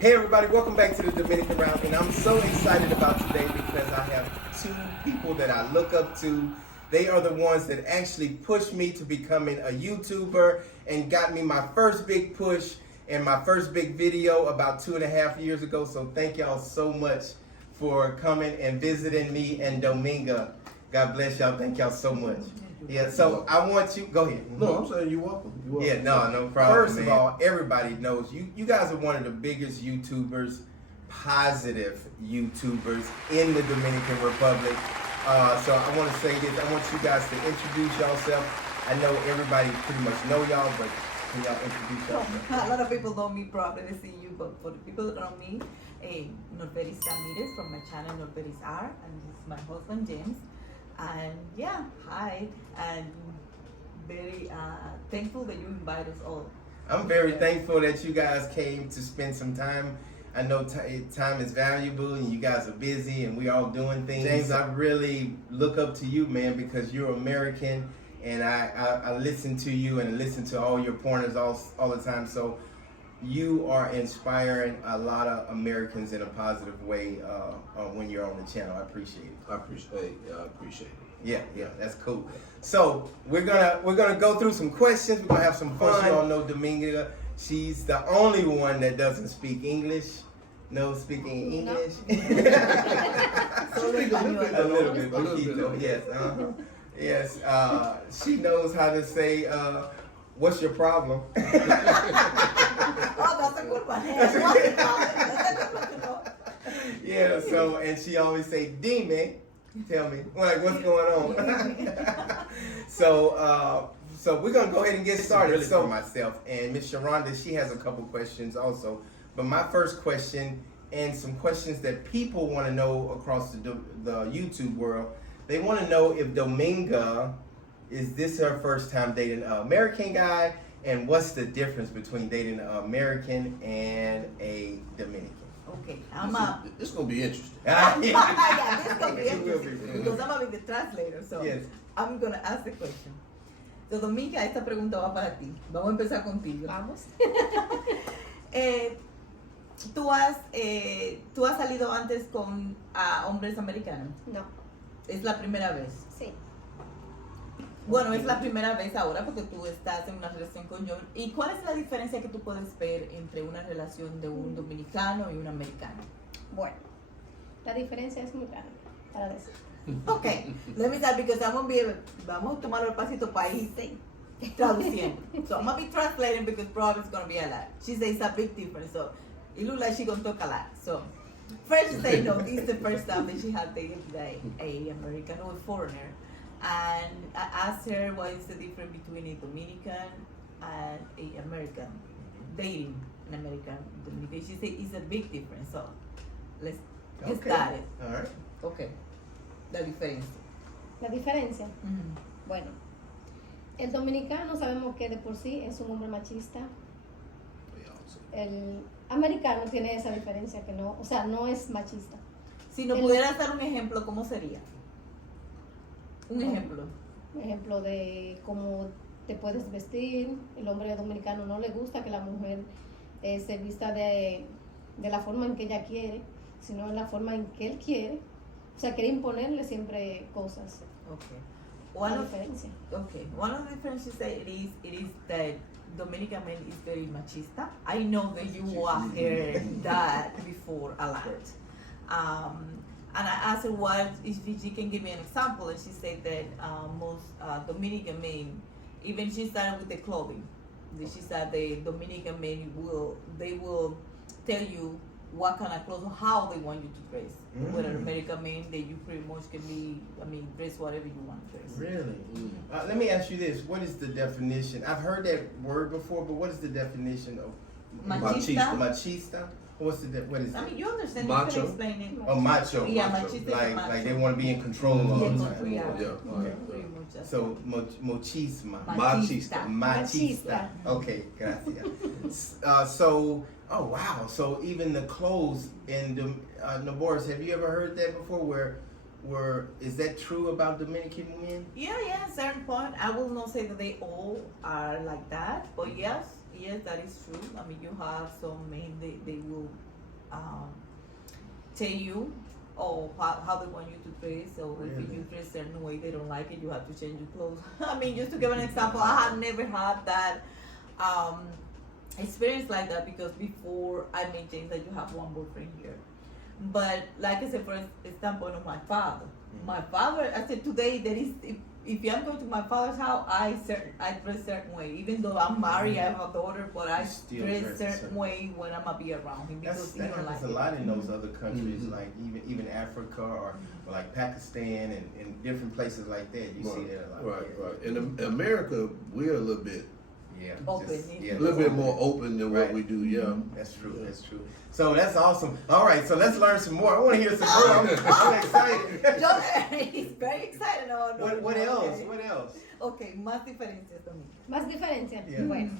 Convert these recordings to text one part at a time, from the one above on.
Hey everybody, welcome back to the Dominican Round, and I'm so excited about today because I have two people that I look up to. They are the ones that actually pushed me to becoming a YouTuber and got me my first big push and my first big video about 2.5 years ago. So thank y'all so much for coming and visiting me and Dominga. God bless y'all. Thank y'all so much. Yeah, so I want you, go ahead. No, I'm saying you're welcome. Yeah, no problem. First of all, everybody knows you guys are one of the biggest YouTubers, positive YouTubers in the Dominican Republic. So I want to say this. I want you guys to introduce yourself. I know everybody pretty much know y'all, but can y'all introduce yourself? A lot of people know me, probably they see you, but for the people that don't know me, Norberis from my channel Norberis R, and this is my husband James. And yeah, hi, and very thankful that you invite us all. I'm very thankful that you guys came to spend some time. I know time is valuable and you guys are busy and we all doing things. James, I really look up to you, man, because you're American and I listen to you and listen to all your pointers all the time. So you are inspiring a lot of Americans in a positive way when you're on the channel. I appreciate it. I appreciate it. Yeah, that's cool. So we're gonna go through some questions. We're gonna have some fun. You all know Dominga. She's the only one that doesn't speak English. No speaking English. A little bit, poquito. Yes. Yes. She knows how to say, "What's your problem?" Oh, that's a good one. That's a good one. Yeah. So, and she always say, "Dime." Tell me, like, what's going on? So we're gonna go ahead and get started. Really so myself and Miss Sharonda, she has a couple questions also. But my first question and some questions that people want to know across the YouTube world, they want to know if Dominga, is this her first time dating an American guy, and what's the difference between dating an American and a Dominican? Okay, This is gonna be interesting. Yeah, this is gonna be interesting because I'm gonna be the translator, so yes. I'm gonna ask the question. So, Dominga, esta pregunta va para ti. Vamos a empezar contigo. Vamos. ¿Tú has salido antes con hombres americanos? No, ¿Es la primera vez? sí. Bueno, es la primera vez ahora porque tú estás en una relación con John. ¿Y cuál es la diferencia que tú puedes ver entre una relación de un dominicano y un americano? Bueno, la diferencia es muy grande, para decir. Okay, let me start because vamos a tomar el pasito para ir traduciendo. So I'm going to be translating because probably it's going to be a lot. She says it's a big difference, so it looks like she's going to talk a lot. So first she said no, this is the first time that she had dated a American or foreigner. And I asked her what is the difference between a Dominican and a American, dating an American Dominican. She said it's a big difference, so let's get started. All right. Okay, la diferencia. La diferencia, bueno, el dominicano sabemos que de por sí es un hombre machista. El americano tiene esa diferencia que no, o sea, no es machista. Si nos pudieras dar un ejemplo, ¿cómo sería? Un ejemplo. Un ejemplo de cómo te puedes vestir. El hombre dominicano no le gusta que la mujer se vista de la forma en que ella quiere, sino en la forma en que él quiere. O sea, quiere imponerle siempre cosas. Okay. One diferencia. Okay. One of the differences that it is that Dominican man is very machista. I know that you heard that before a lot. And I asked her what if she can give me an example, and she said that most Dominican men, even she started with the clothing. She said the Dominican men will tell you what kind of clothes or how they want you to dress. With an American man, that you pretty much can be, dress whatever you want to dress. Really? Let me ask you this: what is the definition? I've heard that word before, but what is the definition of Machista? Machista? What is it? You understand? Macho. You can explain it. Oh, macho. Yeah, macho. machista is Like macho. they want to be in control all the time. Yeah. Okay. Pretty much that's So machismo. Machista. Machista. Okay, gracias. So, oh wow. So even the clothes in the Norberis, have you ever heard that before? Where is that true about Dominican men? Yeah, at a certain point. I will not say that they all are like that, but yes, that is true. You have some men, they will tell you or how they want you to dress, or if you dress a certain way they don't like it, you have to change your clothes. I mean, just to give an example, I have never had that experience like that, because before I made James that you have one boyfriend here. But like I said, for example, of my father. My father, I said today there is, if I'm going to my father's house, I dress a certain way. Even though I'm married, I have a daughter, but I dress a certain way when I'm gonna be around him, because That happens a lot in those other countries, like even Africa or like Pakistan and different places like that. You see that a lot. Right. In America, we're a little bit, open. a little bit more open than what we do. Yeah, that's true. That's true. So that's awesome. All right, so let's learn some more. I want to hear some more. I'm excited. He's very excited. What else? What else? Okay, más diferencias también. Más diferencias. Yeah. Bueno,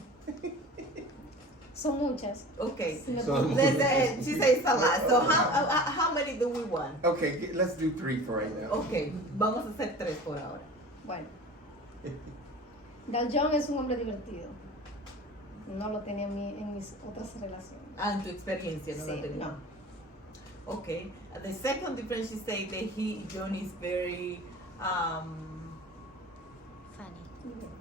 son muchas. Okay. Si me So- pongo- She says a lot. So how many do we want? Okay, let's do 3 for right now. Okay, vamos a hacer 3 por ahora. Bueno, Dal John es un hombre divertido. No lo tenía en mis otras relaciones. And tu experiencia, no Sí, la tengo. no. Okay. The second difference, she say that John is very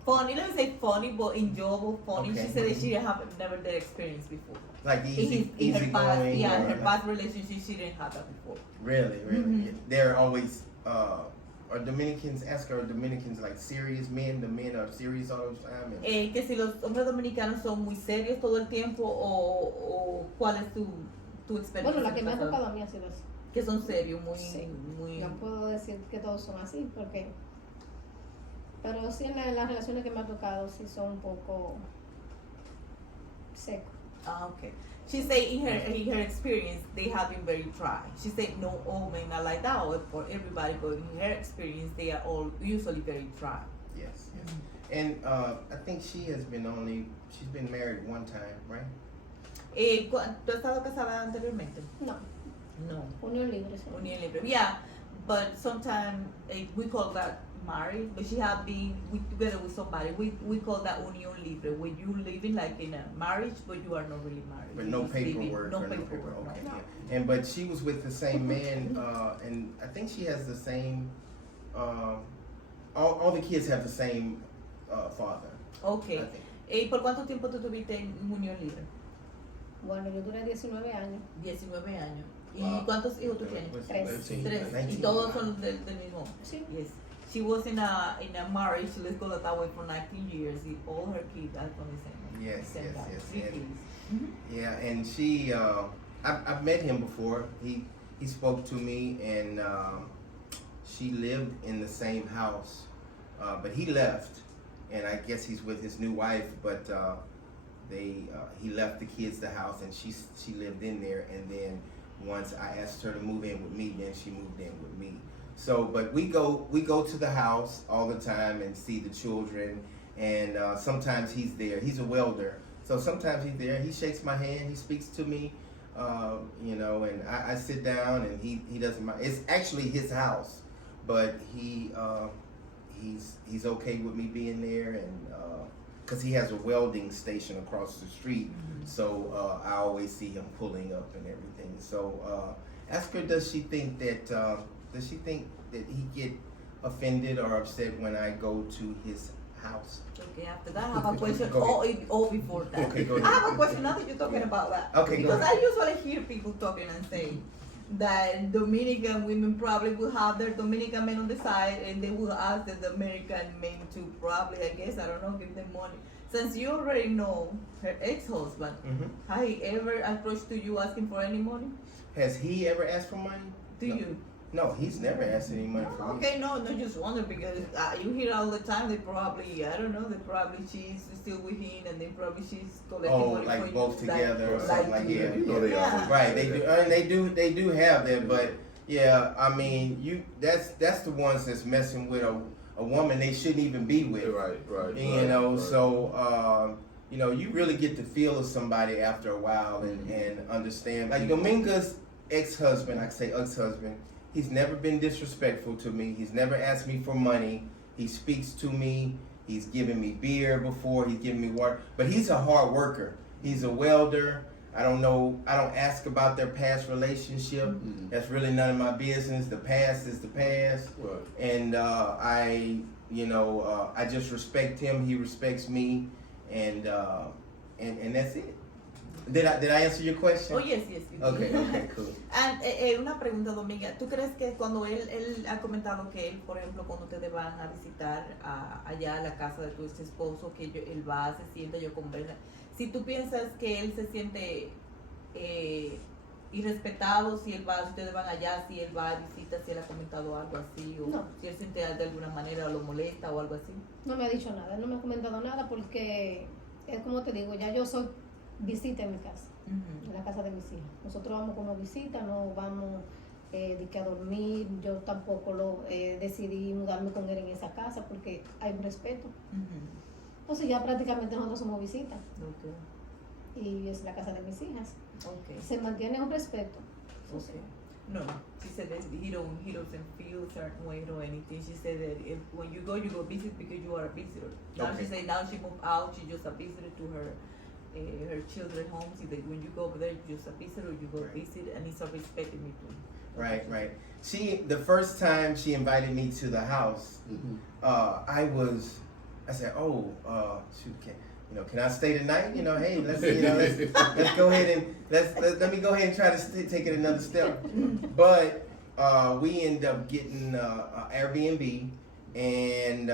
funny. Let me say funny, but enjoyable funny. Okay. She said that she have never that experience before. Like In easy her past, going. her past relationship, she didn't have that before. Really. Mhm. They're always are Dominicans, ask her, are Dominicans like serious men? The men are serious all the time? And, Que si los hombres dominicanos son muy serios todo el tiempo, o cuál es tu experiencia. Bueno, la que me ha pasada? tocado a mí ha sido así. Que son serios, muy, Sí. muy. No puedo decir que todos son así, porque. Pero sí, en las relaciones que me ha tocado, sí son un poco secos. Okay. She say in her experience they have been very dry. She said no all men are like that, or for everybody, but in her experience they are all usually very dry. yes. And I think she's been married one time, right? ¿Tú has estado casada anteriormente? No, No. unión libre. Solo. Unión libre. Yeah, but sometimes we call that married, but she have been together with somebody. We call that unión libre, when you living like in a marriage, but you are not really married. But You no just living- paperwork. No or paperwork. Okay. No. Yeah. But she was with the same man, and I think she has the same. All the kids have the same father. Okay. I think. ¿Y por cuánto tiempo tú tuviste en unión libre? Bueno, yo duré 19 años. 19 años. ¿Y Wow. cuántos hijos tú tienes? What's- 3. 3. 19. Y todos son del mismo. Sí. Yes. She was in a marriage, let's call it that way, for 19 years. All her kids are from the same. Yes, same yes, guy. yes. 3 And- kids. Yeah, and she, I've met him before. He spoke to me, and she lived in the same house, but he left, and I guess he's with his new wife. But he left the kids the house, and she lived in there. And then once I asked her to move in with me, then she moved in with me. So, but we go to the house all the time and see the children, and sometimes he's there. He's a welder. So sometimes he's there, he shakes my hand, he speaks to me, and I sit down, and he doesn't mind. It's actually his house, but he's okay with me being there, and because he has a welding station across the street, so I always see him pulling up and everything. So ask her, does she think that he get offended or upset when I go to his house? Okay, after that, I have a question. Go or before that. Okay, go I ahead. have a question now that you're talking about that. Okay, go Because ahead. I usually hear people talking and saying that Dominican women probably will have their Dominican men on the side, and they will ask the American men to probably, I guess, I don't know, give them money. Since you already know her ex-husband, has he ever approached to you asking for any money? Has he ever asked for money? Do No. you? No, he's never asked any money from me. Okay, no, just wonder because you hear all the time they probably, I don't know, she's still with him, and then probably she's collecting Oh, money like for you, both together or something like you. that. You know they are. Right, they do. They do have that, but yeah, I mean, that's the ones that's messing with a woman they shouldn't even be with. Right. So you really get the feel of somebody after a while and understand. Like Dominga's ex-husband, I say ex-husband. He's never been disrespectful to me. He's never asked me for money. He speaks to me. He's given me beer before. He's given me water. But he's a hard worker. He's a welder. I don't know. I don't ask about their past relationship. That's really none of my business. The past is the past, Right. and I just respect him. He respects me, and that's it. Did I answer your question? Oh, yes, you did. Okay, cool. And, una pregunta, Dominga. ¿Tú crees que cuando él ha comentado que él, por ejemplo, cuando ustedes van a visitar allá a la casa de tu ex esposo, que él va, se siente, yo conversa, si tú piensas que él se siente irrespetado, si él va, si ustedes van allá, si él va a visita, si él ha comentado algo así, o No. si él siente de alguna manera lo molesta o algo así? No me ha dicho nada, él no me ha comentado nada porque, es como te digo, ya yo soy visita en mi casa, en la casa de mis hijas. Nosotros vamos como visita, no vamos de que a dormir. Yo tampoco decidí mudarme con él en esa casa porque hay un respeto. Entonces ya prácticamente nosotros somos visita. Okay. Y es la casa de mis hijas. Okay. Se mantiene un respeto. Okay. No, she said that he doesn't feel a certain way or anything. She said that when you go visit because you are a visitor. Now Okay. she said now she moved out, she's just a visitor to her children's home. She said when you go over there, you're just a visitor, you go visit, and it's a respect in me too. Right. The first time she invited me to the house, I said, can I stay tonight? Hey, let's go ahead and let me go ahead and try to take it another step. But we ended up getting an Airbnb, and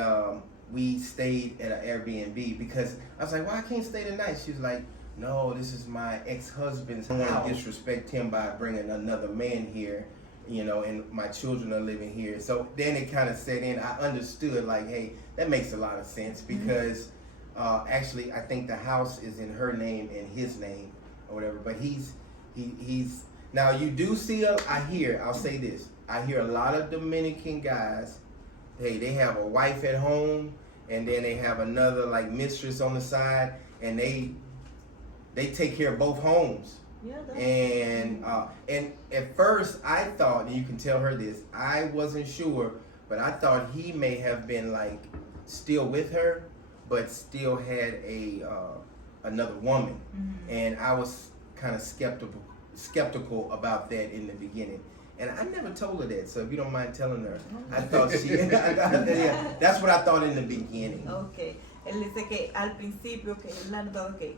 we stayed at an Airbnb because I was like, well, I can't stay tonight. She was like, no, this is my ex-husband's house. I don't want to disrespect him by bringing another man here, and my children are living here. So then it kind of set in. I understood, like, hey, that makes a lot of sense because actually I think the house is in her name and his name or whatever. But he's now you do see I'll say this. I hear a lot of Dominican guys, hey, they have a wife at home and then they have another like mistress on the side, and they take care of both homes. Yeah, And at first I thought, and you can tell her this, I wasn't sure, but I thought he may have been like still with her, but still had another woman, and I was kind of skeptical about that in the beginning. And I never told her that, so if you don't mind telling her, I thought that's what I thought in the beginning. Okay. Él dice que al principio, que él ha notado que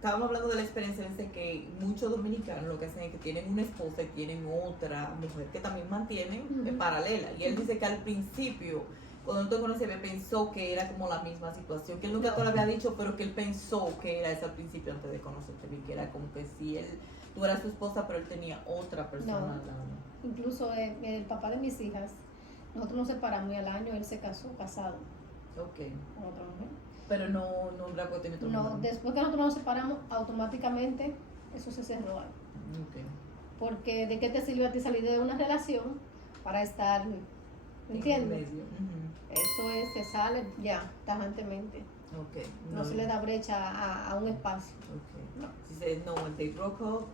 estábamos hablando de la experiencia, él dice que muchos dominicanos lo que hacen es que tienen una esposa y tienen otra mujer que también mantienen en paralela. Y él dice que al principio, cuando él te conocía, pensó que era como la misma situación, que él nunca te lo había dicho, pero que él pensó que era eso al principio antes de conocerte, que era como que si tú eras su esposa, pero él tenía otra persona al lado. Incluso el papá de mis hijas, nosotros nos separamos y al año él se casado Okay. con otra mujer. Pero no era porque tenía otro No, nombre. después que nosotros nos separamos, automáticamente eso se cerró ahí. Okay. Porque ¿de qué te sirve a ti salir de una relación para estar, ¿entiendes? En medio. Eso se sale ya, tajantemente. Okay. No se le da brecha a un espacio. Okay. No. She said no, when they broke up,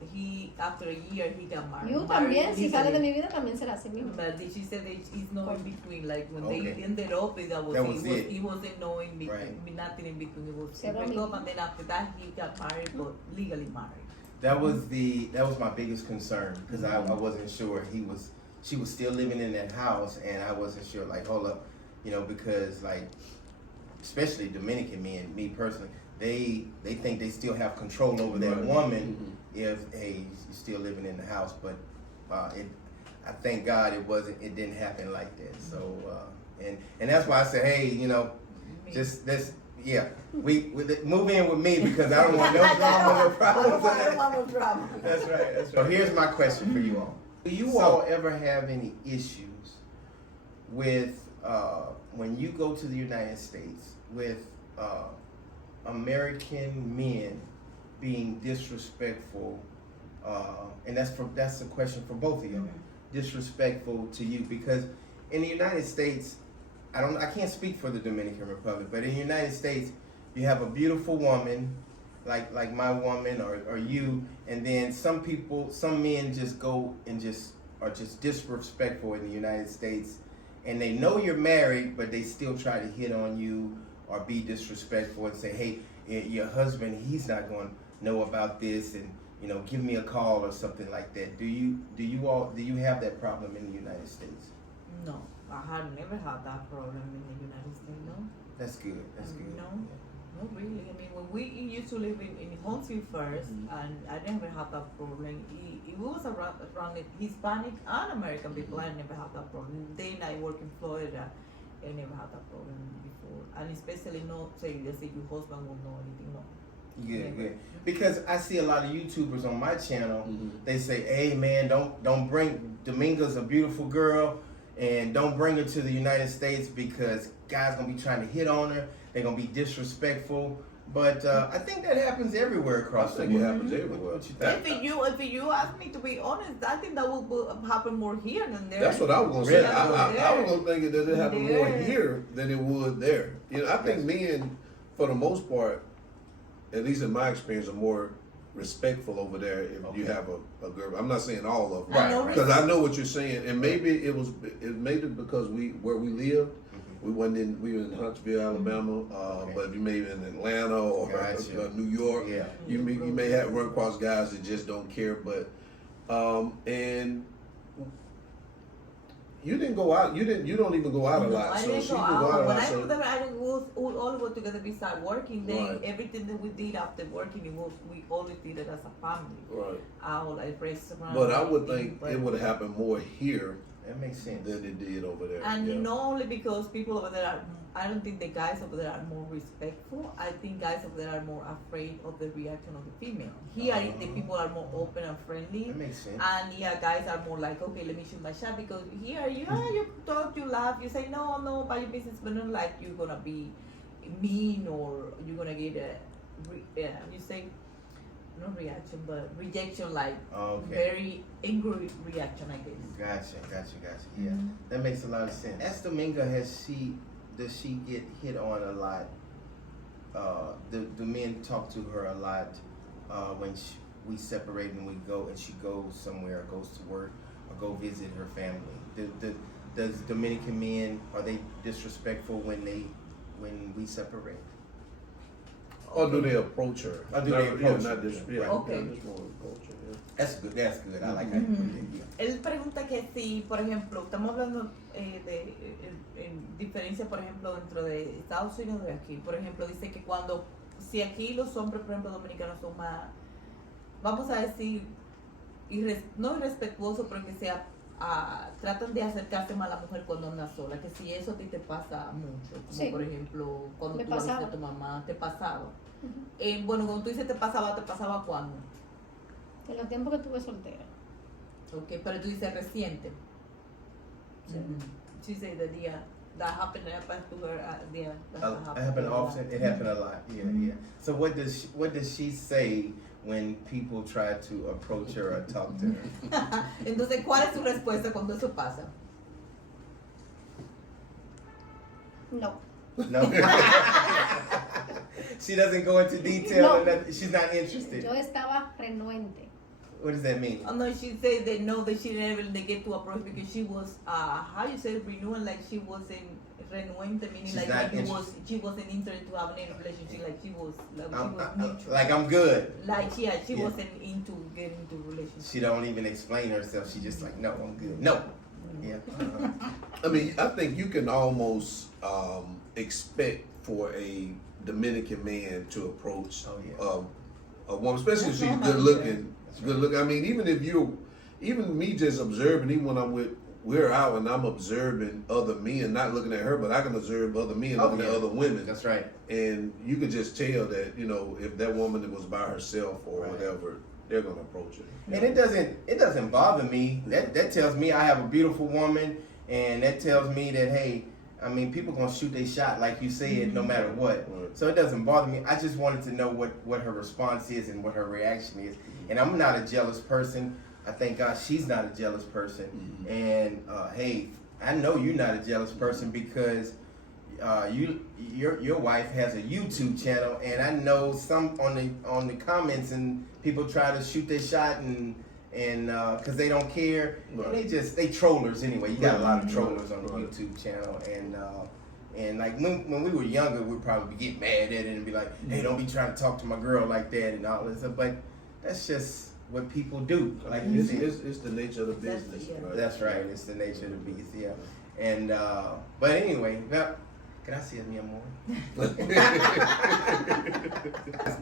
after a year he got married. Yo Married también, si sale de legally. mi vida, también será así mismo. But she said that it's no in between. Like when Okay. they ended up, it wasn't no in between, Right. nothing in between. It was Cero break up, mismo. and then after that he got married, but legally married. That was my biggest concern because I wasn't sure she was still living in that house, and I wasn't sure, like, hold up, because like especially Dominican men, me personally, they think they still have control over that woman if you're still living in the house, but I thank God it didn't happen like that. So and that's why I said, hey, just let's we move in with me because I don't want no drama, no problems. I don't want no drama. That's right. So here's my question for you all. Do you all ever have any issues with when you go to the United States with American men being disrespectful, and that's a question for both of you, disrespectful to you? Because in the United States, I can't speak for the Dominican Republic, but in the United States, you have a beautiful woman, like my woman or you, and then some men just go and are just disrespectful in the United States, and they know you're married, but they still try to hit on you or be disrespectful and say, hey, your husband, he's not going to know about this, and give me a call or something like that. Do you have that problem in the United States? No, I had never had that problem in the United States. No. That's good. That's good. No. Not really. I mean, when we used to live in Huntsville first, and I never had that problem. It was around Hispanic and American people. I never had that problem. Then I work in Florida. I never had that problem before, and especially not say let's say your husband will know anything. No. Good, good. Because I see a lot of YouTubers on my channel. They say, "Hey, man, don't bring Dominga's a beautiful girl, and don't bring her to the United States because guys gonna be trying to hit on her. They're gonna be disrespectful." But I think that happens everywhere across the I think world. it happens everywhere. What you think? If you ask me to be honest, I think that will happen more here than there. That's what I was gonna say. Really? I was gonna think that it happened more There. here than it would there. I think men, for the most part, at least in my experience, are more respectful over there if you have a girl. I'm not saying all of them, Right. because I know what you're saying, and maybe it because where we lived. We were in Huntsville, Alabama, but if you may be in Atlanta or New York, you may have run across guys that just don't care. But and you didn't go out. You don't even go out a lot. I So didn't she go would out. go out a When lot. I So moved there, I was we all go together beside working. Then Right. everything that we did after working, we always did it as a family. right. Our like restaurant. But I would everything, think it would happen more here That makes sense. than it did over there. And yeah. not only because people over there are, I don't think the guys over there are more respectful. I think guys over there are more afraid of the reaction of the female. Here, the people are more open and friendly. That makes sense. And guys are more like, okay, let me shoot my shot, because here, you talk, you laugh, you say no, by your business, but not like you're gonna be mean or you're gonna get you say, not reaction, but rejection, like very angry reaction, I guess. Gotcha. Yeah, that makes a lot of sense. As Dominga, does she get hit on a lot? Do men talk to her a lot when we separate and we go and she goes somewhere, or goes to work, or go visit her family? Does Dominican men, are they disrespectful when we separate? Or do they approach her? Or do they approach not her? just Okay. just more approach her. Yeah. That's good. I like how you put it. Yeah. Él pregunta que si, por ejemplo, estamos hablando de diferencia, por ejemplo, dentro de Estados Unidos y de aquí. Por ejemplo, dice que si aquí los hombres, por ejemplo, dominicanos son más, vamos a decir, no irrespetuosos, pero que tratan de acercarse más a la mujer cuando anda sola, que si eso a ti te pasa mucho, como Sí. por ejemplo, cuando Me tú vas a pasaba. tu mamá, te pasaba. Bueno, cuando tú dices te pasaba cuándo? En los tiempos que estuve soltera. Okay, pero tú dices reciente. She said that happened to her. It happened often. It happened a lot. Yeah. So what does she say when people try to approach her or talk to her? Entonces, ¿cuál es tu respuesta cuando eso pasa? No. No. She doesn't go into detail. No. Or nothing. She's not interested. Yo estaba renuente. What does that mean? Oh no, she said that no, that she never they get to approach because she was how you say renewing, like she wasn't renuente, meaning She's like not she wasn't interested to have any relationship, like she was neutral. Like I'm good. Like she wasn't into getting into relationship. She don't even explain herself. She just like, no, I'm good. No. Yeah. I mean, I think you can almost expect for a Dominican man to approach a woman, especially if she's good looking. Good looking. I mean, even me just observing, even when we're out and I'm observing other men, not looking at her, but I can observe other men looking at other women. That's right. And you could just tell that, if that woman was by herself or whatever, they're gonna approach her. And it doesn't bother me. That tells me I have a beautiful woman, and that tells me that, hey, I mean, people gonna shoot their shot, like you said, no matter what. Right. So it doesn't bother me. I just wanted to know what her response is and what her reaction is. And I'm not a jealous person. I thank God she's not a jealous person. And hey, I know you're not a jealous person because your wife has a YouTube channel, and I know some on the comments and people try to shoot their shot and because they don't care. Right. And they trollers anyway. You got a lot of trollers on the YouTube channel, and like when we were younger, we'd probably get mad at it and be like, hey, don't be trying to talk to my girl like that and all this stuff. But that's just what people do. Like you said, It's the nature of the business. Exactly, yeah. Right? that's right. It's the nature of the beast. Yeah. And but anyway, gracias, mi amor.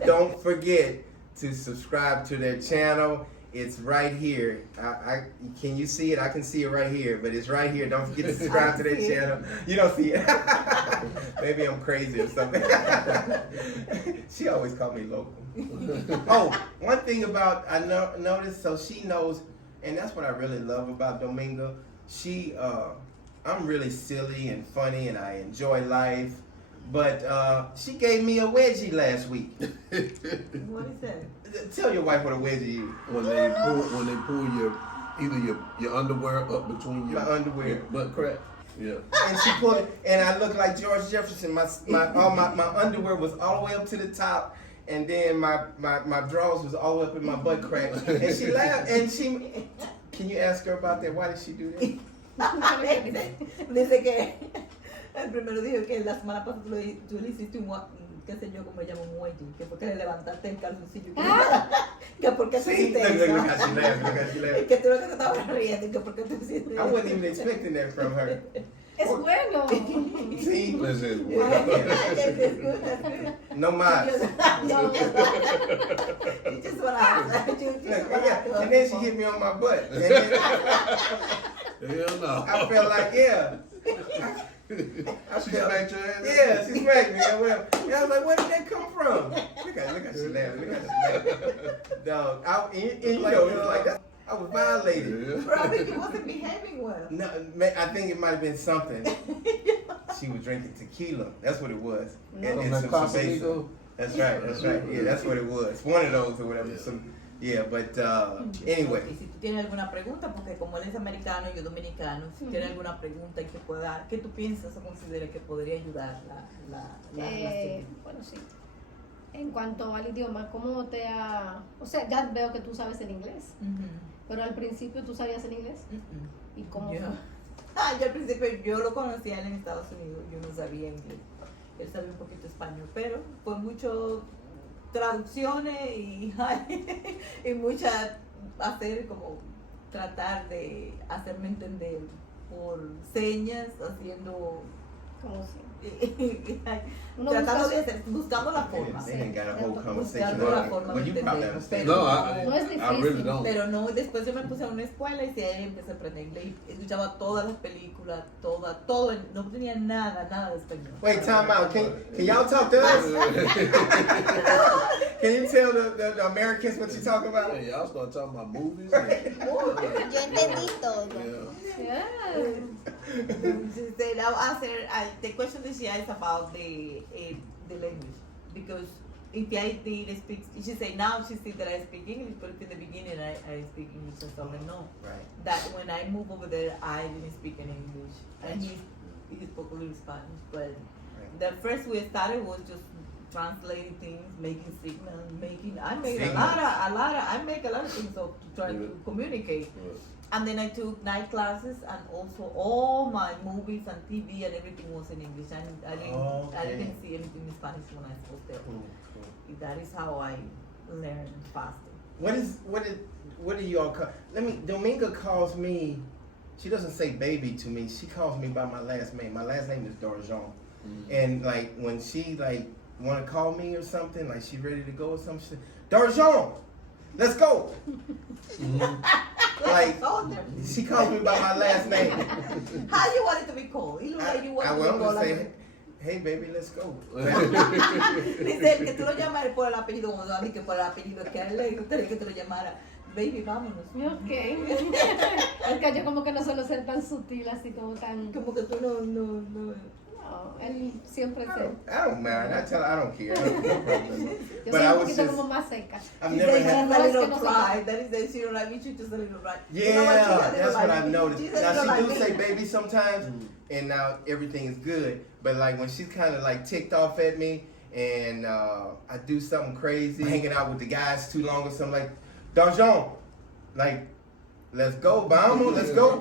Don't forget to subscribe to their channel. It's right here. Can you see it? I can see it right here, but it's right here. Don't forget to subscribe to their channel. You don't see it. Maybe I'm crazy or something. She always called me local. Oh, one thing about I noticed, so she knows, and that's what I really love about Dominga. I'm really silly and funny, and I enjoy life. But she gave me a wedgie last week. What is that? Tell your wife what a wedgie is. When they pull your underwear up between your My underwear. your butt crack. Yeah. And she pulled it, and I looked like George Jefferson. My underwear was all the way up to the top, and then my drawers was all the way up in my butt crack. And she laughed, and can you ask her about that? Why did she do that? Dice que el primero dijo que la semana pasada tú le hiciste qué sé yo, como llamo un muelle, que porque le levantaste el calzoncillo, que porque tú See, hiciste look eso. how she laughed. Look how she Y laughed. que tú lo que te estabas riendo, y que porque tú hiciste I eso. wasn't even expecting that from her. Es bueno. See, Listen. That's good, that's good. no más. You just want to And then she hit me on my butt. And then Hell no. I felt like, yeah. She got back your ass. Yeah, she smacked me. And I was like, where did that come from? Look how she laughed. Look how she laughed. Dog, and you know, it was like that. I was violated. Yeah. Probably he wasn't behaving well. No, I think it might have been something. She was drinking tequila. That's what it was. And From some Casa cerveza. Rico. That's right. That's right. Yeah, that's what it was. One of those or whatever. Yeah. But anyway. Y si tú tienes alguna pregunta, porque como él es americano y yo dominicano, si tienes alguna pregunta que tú piensas o consideres que podría ayudar la relación. Bueno, sí. En cuanto al idioma, ¿cómo te ha...? O sea, ya veo que tú sabes el inglés, pero al principio tú sabías el inglés. ¿Y cómo Yo, fue? yo al principio yo lo conocía él en Estados Unidos, yo no sabía inglés. Él sabía un poquito español, pero fue mucho traducciones y, y mucha hacer como tratar de hacerme entender por señas, haciendo ¿Cómo sí? Uno tratando busca- de hacer, buscando la forma. They ain't got a whole conversation Buscando la about it. forma Well, de you probably entenderlo, understand. pero No, No es I difícil. really don't. pero no, después yo me puse a una escuela y ahí empecé a aprender inglés. Escuchaba todas las películas, todo, no tenía nada de español. Wait, time out. Can y'all talk to us? Can you tell the Americans what you talking about? Hey, y'all start talking about movies. Yo entendí todo. Yeah. The question that she asked about the language, because if I did speak, she said now she see that I speak English, but in the beginning I speak English, and so I know Right. that when I moved over there I didn't speak any English, and he spoke a little Spanish, but the first we started was just translating things, making signals, I make a lot of things to try to communicate. And then I took night classes, and also all my movies and TV and everything was in English. And I didn't see anything in Spanish when I was there. Cool. That is how I learned faster. What do you all call? Dominga calls me. She doesn't say baby to me. She calls me by my last name. My last name is Dorjon. And like when she like want to call me or something, like she ready to go or something, she say, Dorjon, let's go. Like she calls me by my last name. How you want it to be called? You look like you want I to be will called. say, hey baby, let's go. Dice el que tú lo llamas por el apellido, como a mí que por el apellido, que a él le gustaría que tú lo llamara. Baby, vámonos. Ok. Es que yo como que no suelo ser tan sutil, así como tan... Como que tú no. No, él siempre I se... don't mind. I don't care. No problem. Yo But soy I un was poquito just, como más seca. I've He never said had. she's a little No, es que no pride. That is that she don't like me. She's just a little pride. Yeah, You know what? She's a little that's what like I've me. noticed. She's a Now little she like do me. say baby sometimes, and now everything is good. But like when she's kind of like ticked off at me, and I do something crazy, hanging out with the guys too long or something like, Donjon, like, let's go, vamos, let's go.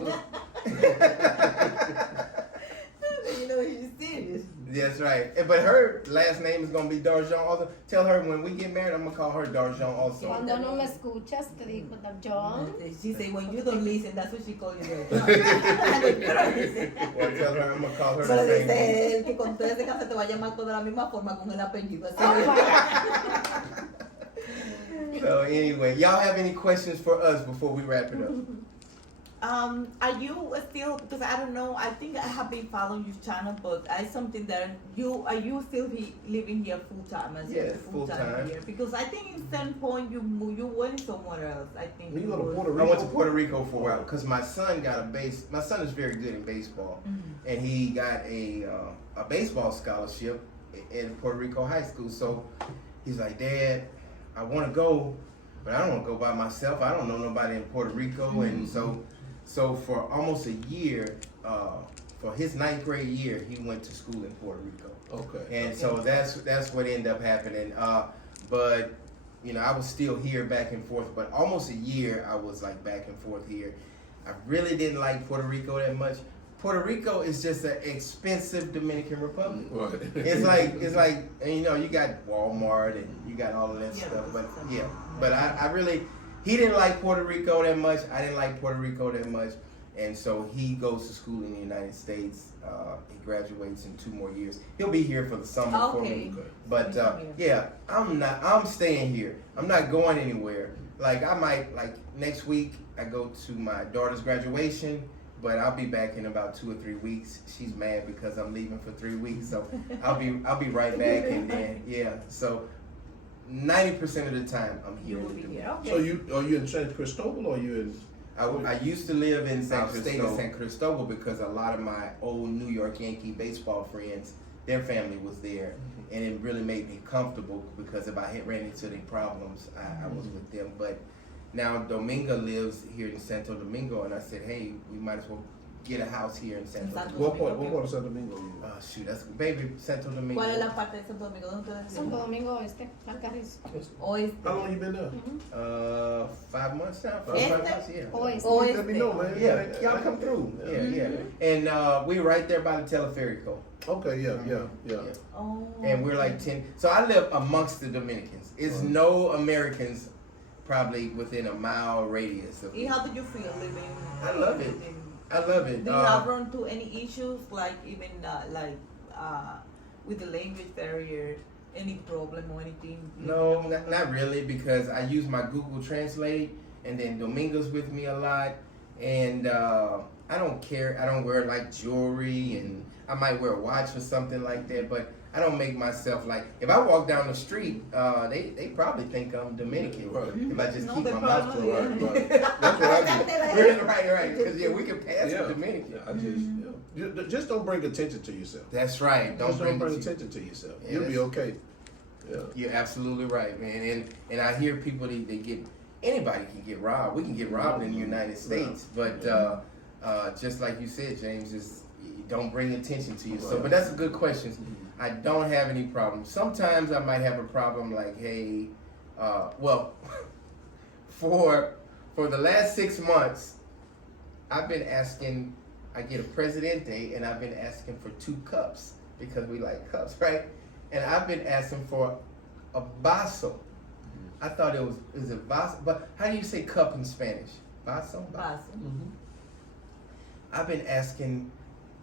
You know she's serious. That's right. But her last name is gonna be Darjon also. Tell her when we get married, I'm gonna call her Darjon also. Cuando no me escuchas, te digo, John. She say when you don't listen, that's what she call you. When you don't listen. Well, tell her I'm gonna call her Pero the same thing. dice el que con todo ese café te va a llamar toda la misma forma con el apellido. Así So anyway, y'all have any questions for us before we wrap it up? Are you still, because I don't know, I think I have been following your channel, but I something that are you still living here full time as Yes, full-time full-time. here? Because I think in some point you went somewhere else. I think You go to were- Puerto I Rico? went to Puerto Rico for a while because my son my son is very good in baseball, and he got a baseball scholarship in Puerto Rico high school. So he's like, Dad, I want to go, but I don't want to go by myself. I don't know nobody in Puerto Rico, and so for almost a year, for his 9th grade year, he went to school in Puerto Rico. Okay. And so that's what ended up happening. But you know, I was still here back and forth. But almost a year, I was like back and forth here. I really didn't like Puerto Rico that much. Puerto Rico is just an expensive Dominican Republic. Right. It's like, and you know, you got Walmart and you got all of that stuff. But I really, he didn't like Puerto Rico that much. I didn't like Puerto Rico that much. And so he goes to school in the United States. He graduates in 2 more years. He'll be here for the summer for me. But I'm staying here. I'm not going anywhere. Like I might, like next week, I go to my daughter's graduation, but I'll be back in about 2 or 3 weeks. She's mad because I'm leaving for 3 weeks. So I'll be right back. And then, so 90% of the time I'm here. You will be here. Okay. So are you in San Cristobal or are you in? I used to live in San Cristobal because a lot of my old New York Yankee baseball friends, their family was there, and it really made me comfortable because if I had ran into any problems, I was with them. But now Dominga lives here in Santo Domingo, and I said, hey, we might as well get a house here in Santo Domingo. What part of Santo Domingo are you in? Shoot, that's baby Santo Domingo. ¿Cuál es la parte de Santo Domingo? ¿Dónde ustedes Santo viven? Domingo Este, Alcarrizo. Oeste. How long you been there? 5 months now. 5 Este? months, yeah. Oeste. Let me know, man. Yeah, y'all come through. Yeah. And we're right there by the Teleferico. Okay, yeah. Oh. And we're like 10. So I live amongst the Dominicans. It's no Americans probably within a mile radius of And how did you feel living? I love it. I love it. Do you have run into any issues like even with the language barrier? Any problem or anything? No, not really, because I use my Google Translate, and then Domingo's with me a lot, and I don't care. I don't wear like jewelry, and I might wear a watch or something like that, but I don't make myself like, if I walk down the street, they probably think I'm Dominican, Right. if I just No, keep they my mouth probably- closed. Right. That's what I do. Right, because we can pass for Dominican. I just don't bring attention to yourself. That's right. Don't bring it to- attention to yourself. Yeah, You'll be that's- okay. Yeah. You're absolutely right, man. And I hear people they get, anybody can get robbed. We can get robbed in the United States, but just like you said, James, just don't bring attention to yourself. But that's a good question. I don't have any problems. Sometimes I might have a problem like, hey, for the last 6 months, I've been asking, I get a Presidente, and I've been asking for 2 cups because we like cups, right? And I've been asking for a vaso. I thought it was a vaso, but how do you say cup in Spanish? Vaso? Vaso. I've been asking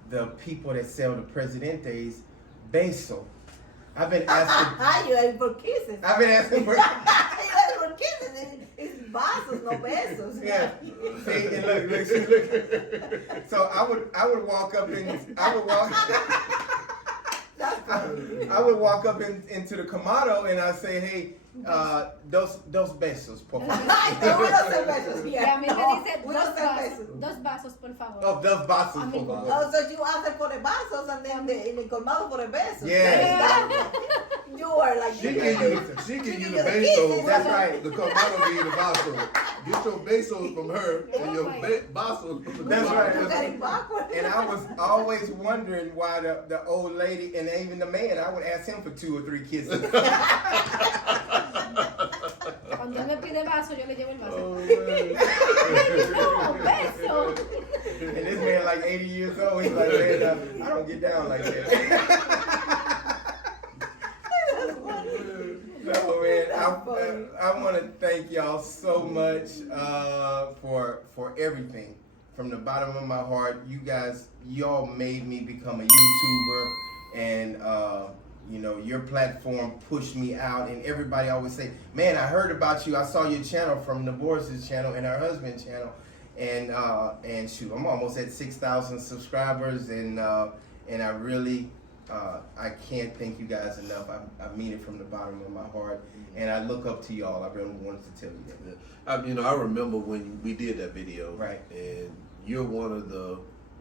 the people that sell the Presidentes beso. I've been asking. You ain't for kisses. I've been asking for. You ain't for kisses. It's vasos, no besos. Yeah. See, and look. So I would walk up and I would walk up into the Kamado and I say, hey, dos besos, por favor. No, we don't say besos. Y a mí me No, dice we don't say besos. dos vasos, por favor. Oh, dos vasos, A mí- por favor. Oh, so you asked for the vasos and then in the colmado for the besos. Yeah. You are like She you give know, you the the besos. kisses. That's right. The Colmado give you the vaso. Get your besos from her and your vasos from the That's Colmado. right. You got it backward. And I was always wondering why the old lady and even the man, I would ask him for 2 or 3 kisses. Cuando él me pide vaso, yo le llevo el vaso. Oh, man. No, beso. And this man like like 80 years old. He's like, man, I don't get down like that. No, man, I want to thank y'all so much for everything. From the bottom of my heart, y'all made me become a YouTuber, and you know, your platform pushed me out, and everybody always say, man, I heard about you. I saw your channel from Norberis' channel and her husband's channel, and shoot, I'm almost at 6,000 subscribers, and I really, I can't thank you guys enough. I mean it from the bottom of my heart, and I look up to y'all. I really wanted to tell you that. You know, I remember when we did that video, right? And you're one of the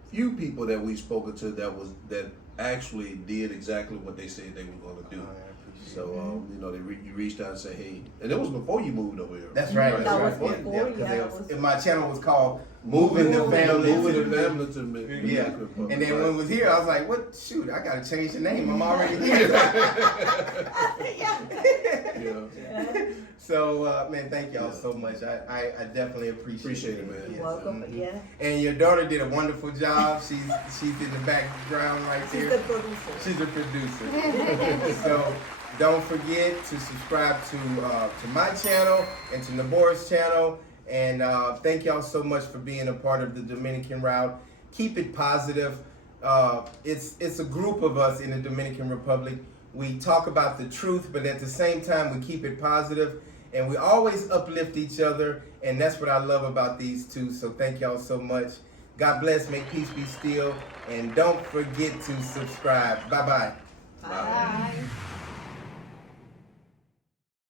few people that we've spoken to that actually did exactly what they said they were going to do. So, you know, you reached out and said, hey, and it was before you moved over here. That's right. That was right. before, Because my channel was called Moving the Family to me. Yeah. And then when it was here, I was like, what? Shoot, I got to change the name. I'm already here. Yeah. So, man, thank y'all so much. I definitely appreciate it, man. You're welcome. Yeah. And your daughter did a wonderful job. She's in the background right She's there. the producer. She's a producer. So don't forget to subscribe to my channel and to Norberis' channel. And thank y'all so much for being a part of the Dominican route. Keep it positive. It's a group of us in the Dominican Republic. We talk about the truth, but at the same time, we keep it positive. And we always uplift each other. And that's what I love about these two. So thank y'all so much. God bless. May peace be still. And don't forget to subscribe. Bye-bye. Bye.